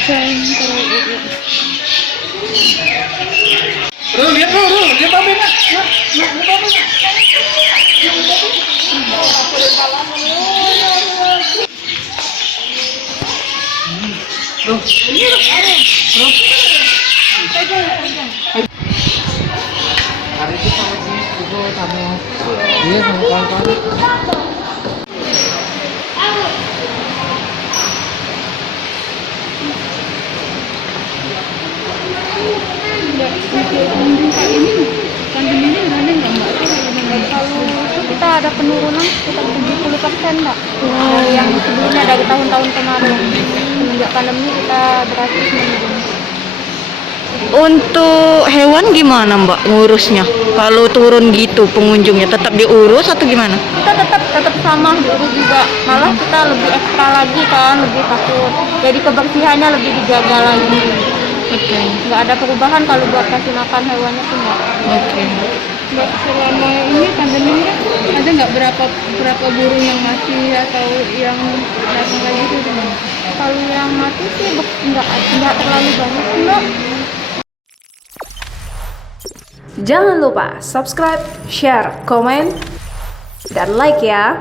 Bro, lihat bro, lihat apa nak? Lihat apa nak? Bro, hari itu sama sini juga kamu. Iya sama kawan-kawan. Kalau itu kita ada penurunan sekitar 70% Mbak. Dari yang sebelumnya dari tahun-tahun kemarin. Semenjak pandemi kita drastis menurun. Untuk hewan gimana Mbak ngurusnya? Kalau turun gitu pengunjungnya tetap diurus atau gimana? Kita tetap sama diurus juga. Malah kita lebih ekstra lagi kan, lebih takut. Jadi kebersihannya lebih dijaga lagi. Oke. Nggak ada perubahan kalau buat kasih makan hewannya tuh nggak. Oke. Mbak, selama ini pandemi ini ada nggak berapa burung yang mati atau yang datang lagi itu gimana? Kalau yang mati sih nggak terlalu banyak sih, Mbak. Jangan lupa subscribe, share, komen, dan like ya.